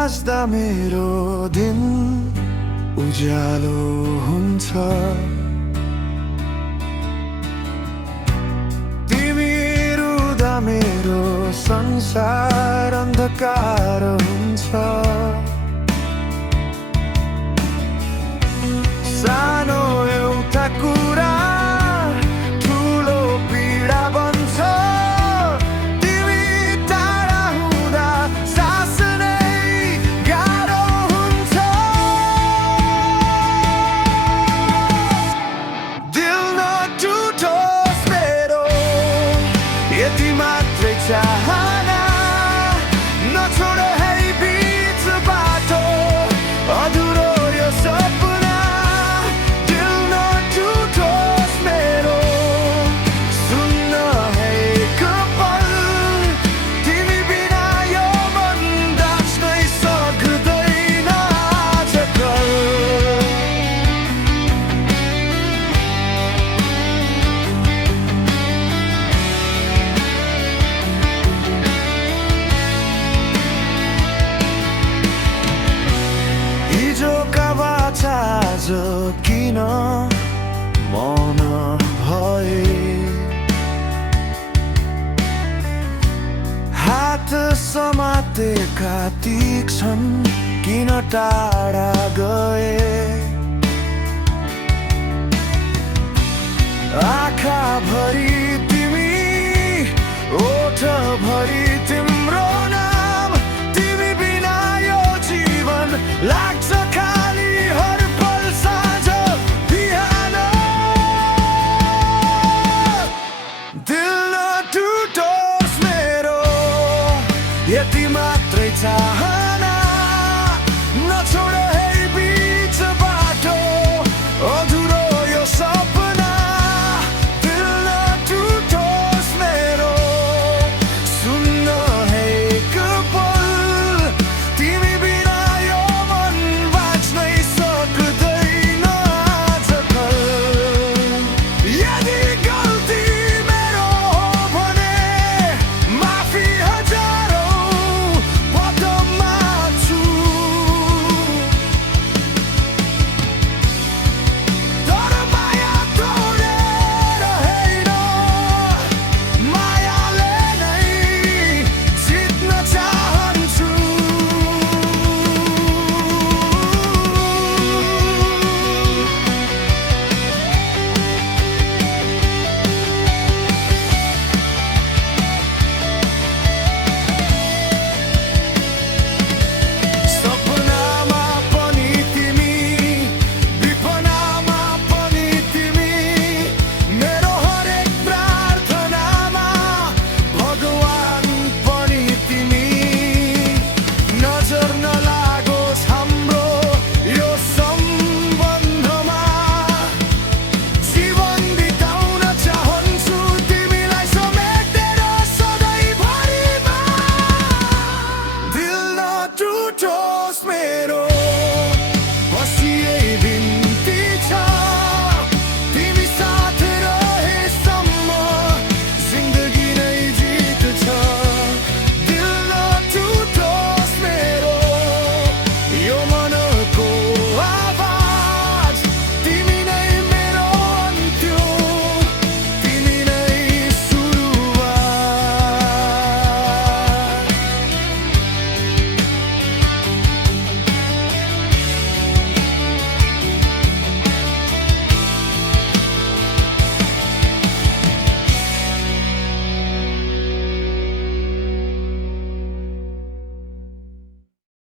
बाँच्दा मेरो दिन उज्यालो हुन्छ। तिमी रुँदा मेरो संसार अन्धकार हुन्छ। सानो एउटा कुरा ठुलो पीडा बन्छ। तिमी टाढा हुँदा सास नै गाह्रो हुन्छ। दिल नटुटोस् मेरो, यति मात्रै चाहना। नछोड है बीच बाटो, अधुरो यो सपना। दिल नटुटोस् मेरो, सुन्न है एक पल। तिमी बिना यो मन बाँच्नै सक्दैन आजकल। हिजोका बाचा आज किन मौन भए? हात समातेका तीक्ष्ण किन टाढा गए? आँखा भरि तिमी, ओठ भरि तिम्रो नाम। तिमी बिना यो जीवन लाग्छ खाली हर पल साँझ बिहान। दिल नटुटोस् मेरो, यति मात्रै चाहना। नछोड है बीच बाटो, अधुरो यो सपना। दिल नटुटोस् मेरो, सुन्न है एक पल। तिमी बिना यो मन बाँच्नै सक्दैन आजकल। यदि गल्ती मेरो हो भने माफी हजारौँ पद माग्छु। तर माया तोडेर होइन, मायाले नै जित्न चाहन्छु। सपनामा पनि तिमी, विपनामा पनि तिमी। मेरो हरेक प्रार्थनामा भगवान पनि तिमी। नजर नलागोस् हाम्रो यो सम्बन्धमा। जीवन बिताउन चाहन्छु तिमीलाई समेटेर सधैँभरिमा। दिल नटुटोस् मेरो,